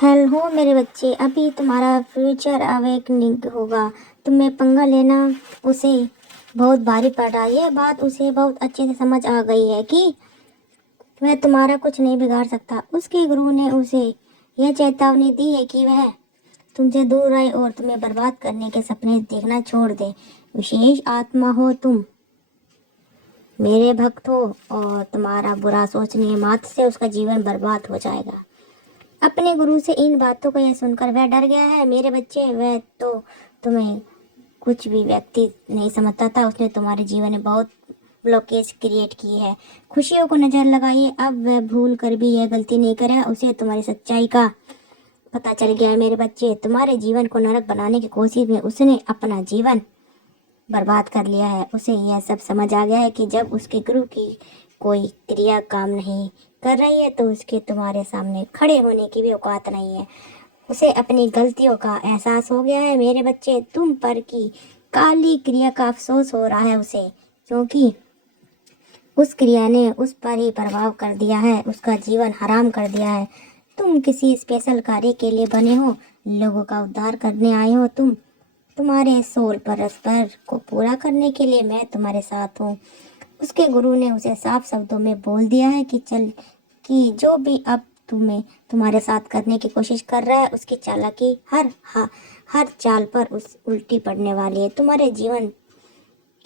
Hello मेरे बच्चे, अभी तुम्हारा फ्यूचर अवेकनिंग होगा। तुम्हें पंगा लेना उसे बहुत भारी पड़ रहा है। ये बात उसे बहुत अच्छे से समझ आ गई है कि वह तुम्हारा कुछ नहीं बिगाड़ सकता। उसके गुरु ने उसे यह चेतावनी दी है कि वह तुमसे दूर रहे और तुम्हें बर्बाद करने के सपने देखना छोड़ दे। विशेष आत्मा हो तुम, मेरे भक्त हो, और तुम्हारा बुरा सोचने मात्र से उसका जीवन बर्बाद हो जाएगा। अपने गुरु से इन बातों को यह सुनकर वह डर गया है। मेरे बच्चे, वह तो तुम्हें कुछ भी व्यक्ति नहीं समझता था। उसने तुम्हारे जीवन में बहुत ब्लॉकेज क्रिएट की है। खुशियों को नजर लगाइए। अब वह भूल कर भी यह गलती नहीं करे। उसे तुम्हारी सच्चाई का पता चल गया है। मेरे बच्चे, तुम्हारे जीवन को नरक बनाने की कोशिश में उसने अपना जीवन बर्बाद कर लिया है। उसे यह सब समझ आ गया है कि जब उसके गुरु की कोई क्रिया काम नहीं कर रही है तो उसके तुम्हारे सामने खड़े होने की भी औकात नहीं है। उसे अपनी गलतियों का एहसास हो गया है। मेरे बच्चे, तुम पर की काली क्रिया का अफसोस हो रहा है उसे, क्योंकि उस क्रिया ने उस पर ही प्रभाव कर दिया है, उसका जीवन हराम कर दिया है। तुम किसी स्पेशल कार्य के लिए बने हो, लोगों का उद्धार करने आए हो। तुम्हारे सोल पर को पूरा करने के लिए मैं तुम्हारे साथ हूँ। उसके गुरु ने उसे साफ शब्दों में बोल दिया है कि जो भी अब तुम्हारे साथ करने की कोशिश कर रहा है, उसकी चालाकी हर चाल पर उस उल्टी पड़ने वाली है। तुम्हारे जीवन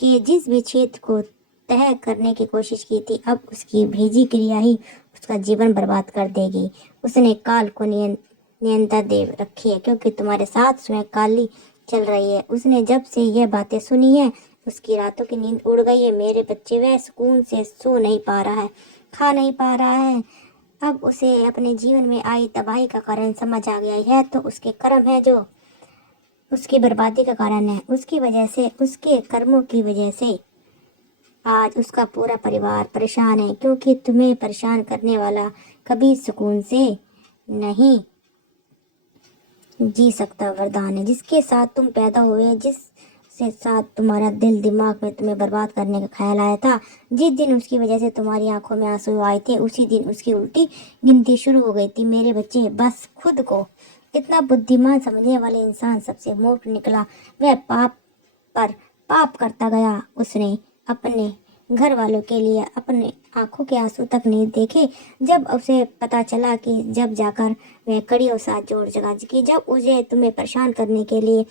के जिस भी क्षेत्र को तय करने की कोशिश की थी, अब उसकी भेजी क्रिया ही उसका जीवन बर्बाद कर देगी। उसने काल को नियंत्रण दे रखी है, क्योंकि तुम्हारे साथ स्वयं काली चल रही है। उसने जब से यह बातें सुनी है, उसकी रातों की नींद उड़ गई है। मेरे बच्चे, वह सुकून से सो नहीं पा रहा है, खा नहीं पा रहा है। अब उसे अपने जीवन में आई तबाही का कारण समझ आ गया है। तो उसके कर्म है जो उसकी बर्बादी का कारण है। उसकी वजह से, उसके कर्मों की वजह से आज उसका पूरा परिवार परेशान है, क्योंकि तुम्हें परेशान करने वाला कभी सुकून से नहीं जी सकता। वरदान है जिसके साथ तुम पैदा हुए, जिससे साथ तुम्हारा दिल दिमाग में तुम्हें बर्बाद करने का ख्याल आया था, जिस दिन उसकी वजह से तुम्हारी आंखों में आंसू आए थे, उसी दिन उसकी उल्टी गिनती शुरू हो गई थी। मेरे बच्चे, बस खुद को इतना बुद्धिमान समझने वाले इंसान सबसे मूर्ख निकला। वह पाप पर पाप करता गया। उसने अपने घर वालों के लिए अपने आंखों के आंसू तक नहीं देखे। जब उसे पता चला कि जब जाकर वह कड़ी और साथ जोड़ जगह की, जब उसे तुम्हें परेशान करने के लिए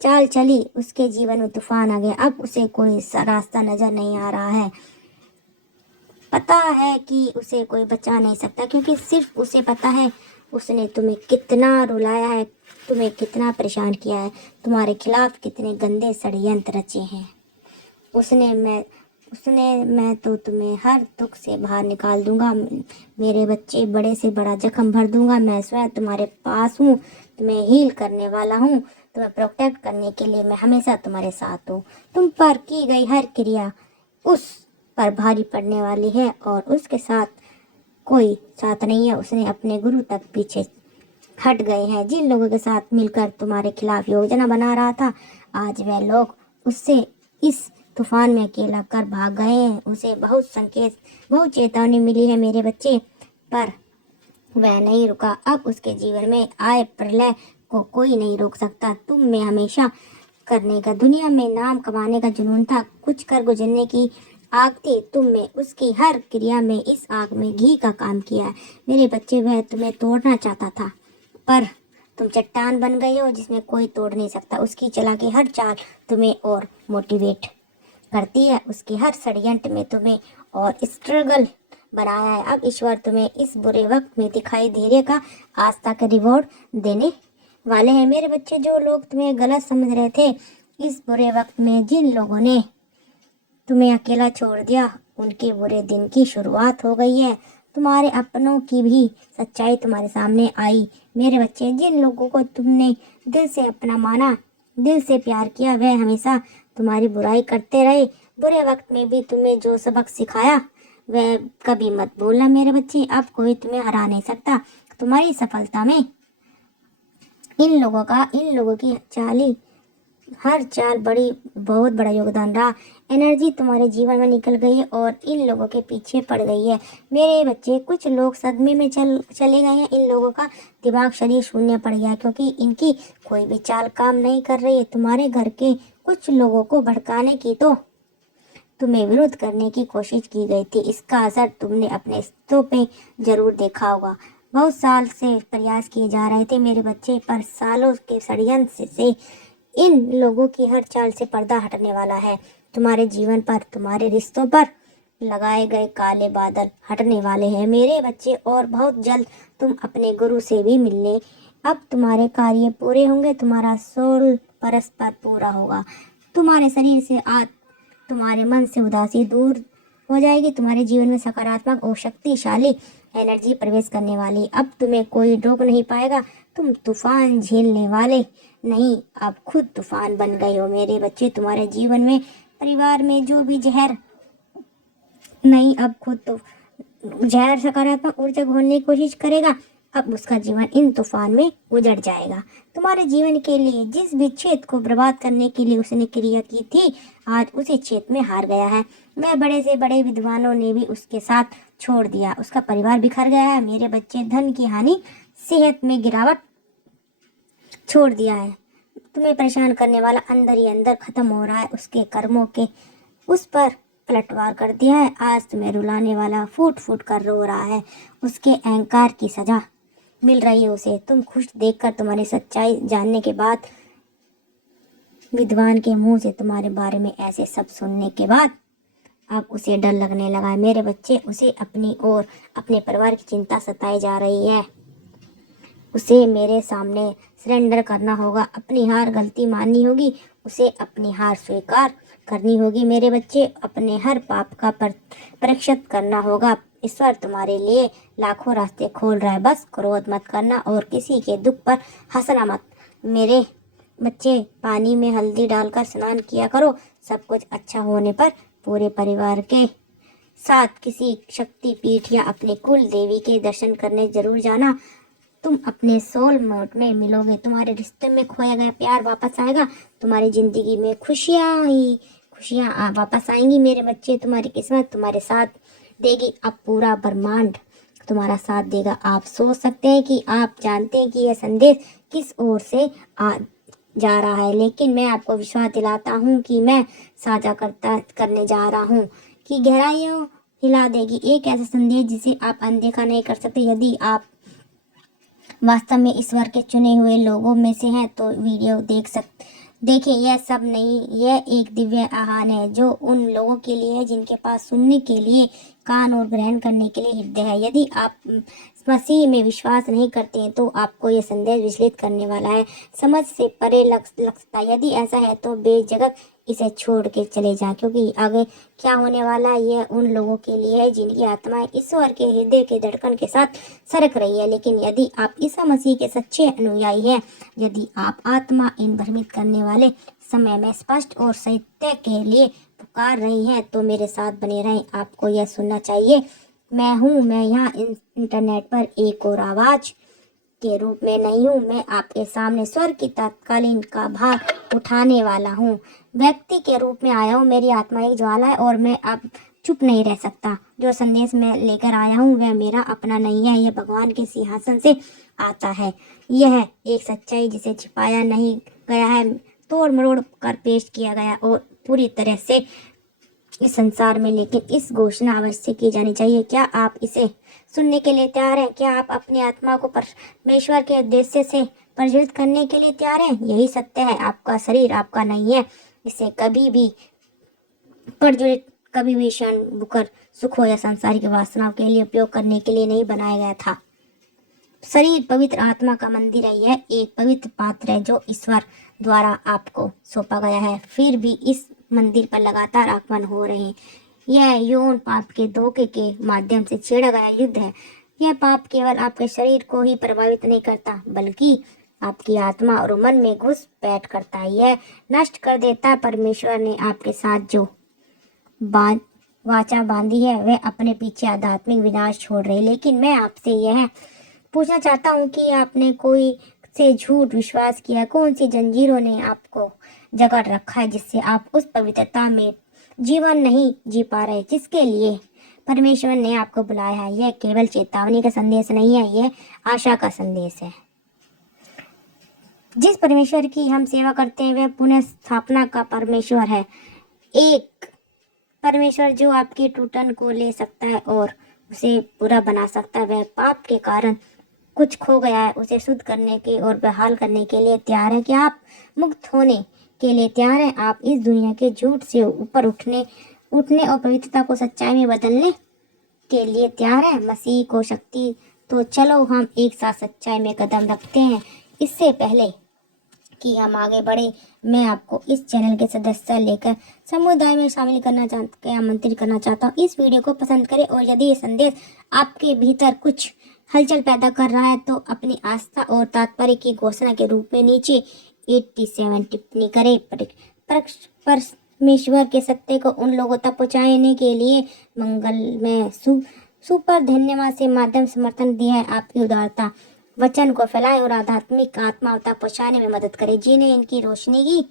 चाल चली, उसके जीवन में तूफान आ गया। अब उसे कोई रास्ता नजर नहीं आ रहा है। पता है कि उसे कोई बचा नहीं सकता, क्योंकि सिर्फ उसे पता है उसने तुम्हें कितना रुलाया है, तुम्हें कितना परेशान किया है, तुम्हारे खिलाफ कितने गंदे षड्यंत्र रचे हैं। उसने मैं उसने मैं तो तुम्हें हर दुख से बाहर निकाल दूंगा। मेरे बच्चे, बड़े से बड़ा जख्म भर दूंगा। मैं स्वयं तुम्हारे पास हूँ, तुम्हें हील करने वाला हूँ, तुम्हें प्रोटेक्ट करने के लिए मैं हमेशा तुम्हारे साथ हूँ। तुम पर की गई हर क्रिया उस पर भारी पड़ने वाली है, और उसके साथ कोई साथ नहीं है। उसने अपने गुरु तक पीछे हट गए हैं। जिन लोगों के साथ मिलकर तुम्हारे खिलाफ योजना बना रहा था, आज वह लोग उससे इस तूफान में अकेला कर भाग गए हैं। उसे बहुत चेतावनी मिली है मेरे बच्चे, पर वह नहीं रुका। अब उसके जीवन में आए प्रलय को कोई नहीं रोक सकता। तुम में हमेशा करने का, दुनिया में नाम कमाने का जुनून था, कुछ कर गुजरने की आग थी तुम में। उसकी हर क्रिया में इस आग में घी का काम किया है। मेरे बच्चे, वह तुम्हें तोड़ना चाहता था, पर तुम चट्टान बन गए हो जिसमें कोई तोड़ नहीं सकता। उसकी चालाकी हर चाल तुम्हें और मोटिवेट करती है। उसके हर षड्यंत्र में तुम्हें और स्ट्रगल बनाया है। अब ईश्वर तुम्हें इस बुरे वक्त में दिखाई धीरे का आस्था का रिवॉर्ड देने वाले हैं। मेरे बच्चे, जो लोग तुम्हें गलत समझ रहे थे, इस बुरे वक्त में जिन लोगों ने तुम्हें अकेला छोड़ दिया, उनके बुरे दिन की शुरुआत हो गई है। तुम्हारे अपनों की भी सच्चाई तुम्हारे सामने आई। मेरे बच्चे, जिन लोगों को तुमने दिल से अपना माना, दिल से प्यार किया, वह हमेशा तुम्हारी बुराई करते रहे। बुरे वक्त में भी तुम्हें जो सबक सिखाया, वह कभी मत भूलना। मेरे बच्चे, अब कोई तुम्हें हरा नहीं सकता। तुम्हारी सफलता में इन लोगों की चाली हर चाल बड़ी बहुत बड़ा योगदान रहा। एनर्जी तुम्हारे जीवन में निकल गई है और इन लोगों के पीछे पड़ गई है। मेरे बच्चे, कुछ लोग सदमे में चले गए हैं। इन लोगों का दिमाग शरीर शून्य पड़ गया क्योंकि इनकी कोई भी चाल काम नहीं कर रही है। तुम्हारे घर के कुछ लोगों को भड़काने की तो तुम्हें विरोध करने की कोशिश की गई थी। इसका असर तुमने अपने रिश्तों पे जरूर देखा होगा। बहुत साल से प्रयास किए जा रहे थे मेरे बच्चे, पर सालों के षड्यंत्र से इन लोगों की हर चाल से पर्दा हटने वाला है। तुम्हारे जीवन पर, तुम्हारे रिश्तों पर लगाए गए काले बादल हटने वाले हैं मेरे बच्चे, और बहुत जल्द तुम अपने गुरु से भी मिलने। अब तुम्हारे कार्य पूरे होंगे, तुम्हारा सोल परस्पर पूरा होगा। तुम्हारे शरीर से तुम्हारे मन से उदासी दूर हो जाएगी। तुम्हारे जीवन में सकारात्मक और शक्तिशाली एनर्जी प्रवेश करने वाली। अब तुम्हें कोई रोक नहीं पाएगा। तुम तूफान झेलने वाले नहीं, आप खुद तूफान बन गए हो मेरे बच्चे। तुम्हारे जीवन में, परिवार में जो भी जहर नहीं, अब खुद तो जहर सकारात्मक ऊर्जा घोलने की कोशिश करेगा, अब उसका जीवन इन तूफान में उजड़ जाएगा। तुम्हारे जीवन के लिए जिस भी क्षेत्र को बर्बाद करने के लिए उसने क्रिया की थी, आज उसी क्षेत्र में हार गया है। मैं बड़े से बड़े विद्वानों ने भी उसके साथ छोड़ दिया। उसका परिवार बिखर गया है मेरे बच्चे। धन की हानि, सेहत में गिरावट छोड़ दिया है। तुम्हें परेशान करने वाला अंदर ही अंदर खत्म हो रहा है। उसके कर्मों के उस पर पलटवार कर दिया है। आज तुम्हें रुलाने वाला फूट फूट कर रो रहा है। उसके अहंकार की सजा मिल रही है उसे। तुम खुश देखकर, तुम्हारी सच्चाई जानने के बाद, विद्वान के मुंह से तुम्हारे बारे में ऐसे सब सुनने के बाद अब उसे डर लगने लगा है मेरे बच्चे। उसे अपनी और अपने परिवार की चिंता सताई जा रही है। उसे मेरे सामने सरेंडर करना होगा, अपनी हार गलती माननी होगी, उसे अपनी हार स्वीकार करनी होगी मेरे बच्चे। अपने हर पाप का परीक्षित करना होगा। ईश्वर तुम्हारे लिए लाखों रास्ते खोल रहा है। बस क्रोध मत करना और किसी के दुख पर हंसना मत मेरे बच्चे। पानी में हल्दी डालकर स्नान किया करो। सब कुछ अच्छा होने पर पूरे परिवार के साथ किसी शक्ति पीठ या अपने कुल देवी के दर्शन करने जरूर जाना। तुम अपने सोल मोड में मिलोगे। तुम्हारे रिश्ते में खोया गया प्यार वापस आएगा। तुम्हारी जिंदगी में खुशियां ही खुशियां वापस आएंगी मेरे बच्चे। तुम्हारी किस्मत तुम्हारे साथ देगी। अब पूरा ब्रह्मांड तुम्हारा साथ देगा। आप सोच सकते हैं कि आप जानते हैं कि यह संदेश किस ओर से जा रहा है, लेकिन मैं आपको विश्वास दिलाता हूँ कि मैं साझा करने जा रहा हूँ कि गहराइयों हिला देगी। एक ऐसा संदेश जिसे आप अनदेखा नहीं कर सकते। यदि आप वास्तव में ईश्वर के चुने हुए लोगों में से हैं तो वीडियो देखिए। यह सब नहीं, यह एक दिव्य आह्वान है जो उन लोगों के लिए है जिनके पास सुनने के लिए कान और ग्रहण करने के लिए हृदय है। यदि आप मसीह में विश्वास नहीं करते हैं तो आपको यह संदेश विचलित करने वाला है, समझ से परे लग सकता है। यदि ऐसा है तो बेझिझक इसे छोड़ के चले जाएं, क्योंकि आगे क्या होने वाला है यह उन लोगों के लिए है जिनकी आत्माएं ईश्वर के हृदय के धड़कन के साथ सरक रही है। लेकिन यदि आप ईसा मसीह के सच्चे अनुयायी हैं, यदि आप आत्मा इन भ्रमित करने वाले समय में स्पष्ट और सत्य के लिए पुकार रही हैं, तो मेरे साथ बने रहें। आपको यह सुनना चाहिए, मैं हूँ, मैं यहाँ इंटरनेट पर एक और आवाज के रूप में नहीं हूँ। मैं आपके सामने स्वर्ग की तत्कालीन का भार उठाने वाला हूँ। व्यक्ति के रूप में आया हूँ। मेरी आत्मा एक ज्वाला है और मैं अब चुप नहीं रह सकता। जो संदेश मैं लेकर आया हूँ वह मेरा अपना नहीं है, यह भगवान के सिंहासन से आता है। यह एक सच्चाई जिसे छिपाया नहीं गया है, तोड़ मरोड़ कर पेश किया गया और पूरी तरह से इस संसार में। लेकिन इस घोषणा अवश्य की जानी चाहिए। क्या आप इसे सुनने के लिए तैयार हैं? क्या आप अपनी आत्मा को परमेश्वर के उद्देश्य से प्रज्वलित करने के लिए तैयार हैं? यही सत्य है, आपका शरीर आपका नहीं है। इसे कभी भी प्रज्वलित, कभी भी क्षण बुकर सुखों या सांसारिक वासनाओं के लिए उपयोग करने के लिए नहीं बनाया गया था। शरीर पवित्र आत्मा का मंदिर है। यह एक पवित्र पात्र है जो ईश्वर द्वारा आपको सौंपा गया है। फिर भी इस मंदिर पर लगातार आक्रमण हो रहे हैं। यह यौन पाप के धोखे के माध्यम से छेड़ा गया युद्ध है। यह पाप केवल आपके शरीर को ही प्रभावित नहीं करता, बल्कि आपकी आत्मा और मन में घुसपैठ करता है। यह नष्ट कर देता है। परमेश्वर ने आपके साथ जो वाचा बांधी है वह अपने पीछे आध्यात्मिक विनाश छोड़ रही। लेकिन मैं आपसे यह पूछना चाहता हूँ कि आपने कोई से झूठ विश्वास किया? कौन सी जंजीरों ने आपको जकड़ रखा है, जिससे आप उस पवित्रता में जीवन नहीं जी पा रहे जिसके लिए परमेश्वर ने आपको बुलाया है। यह केवल चेतावनी का संदेश नहीं है, यह आशा का संदेश है। जिस परमेश्वर की हम सेवा करते हैं वह पुनः स्थापना का परमेश्वर है। एक परमेश्वर जो आपकी टूटन को ले सकता है और उसे पूरा बना सकता है। वह पाप के कारण कुछ खो गया है, उसे शुद्ध करने के और बहाल करने के लिए तैयार है। कि आप मुक्त होने के लिए तैयार हैं? आप इस दुनिया के झूठ से ऊपर उठने और पवित्रता को सच्चाई में बदलने के लिए तैयार हैं? मसीह को शक्ति। तो चलो हम एक साथ सच्चाई में कदम रखते हैं। इससे पहले कि हम आगे बढ़े, मैं आपको इस चैनल के सदस्य लेकर समुदाय में शामिल आमंत्रित करना चाहता हूँ। इस वीडियो को पसंद करें और यदि ये संदेश आपके भीतर कुछ हलचल पैदा कर रहा है तो अपनी आस्था और तात्पर्य की घोषणा के रूप में नीचे 87 टिप्पणी करें। परमेश्वर के सत्य को उन लोगों तक पहुँचाने के लिए मंगल में सुपर धन्यवाद से माध्यम समर्थन दिया है। आपकी उदारता वचन को फैलाए और आध्यात्मिक आत्मा तक पहुँचाने में मदद करे जिन्हें इनकी रोशनी की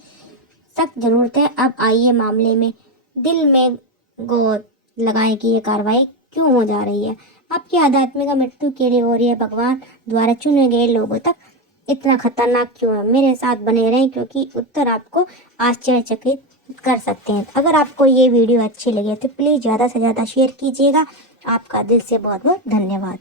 सख्त जरूरत है। अब आइए मामले में दिल में गोद लगाएं कि ये कार्रवाई क्यों हो जा रही है आपकी आध्यात्मिक मृत्यु के लिए, और यह भगवान द्वारा चुने गए लोगों तक इतना खतरनाक क्यों है। मेरे साथ बने रहें क्योंकि उत्तर आपको आश्चर्यचकित कर सकते हैं। अगर आपको ये वीडियो अच्छी लगे तो प्लीज़ ज़्यादा से ज़्यादा शेयर कीजिएगा। आपका दिल से बहुत बहुत धन्यवाद।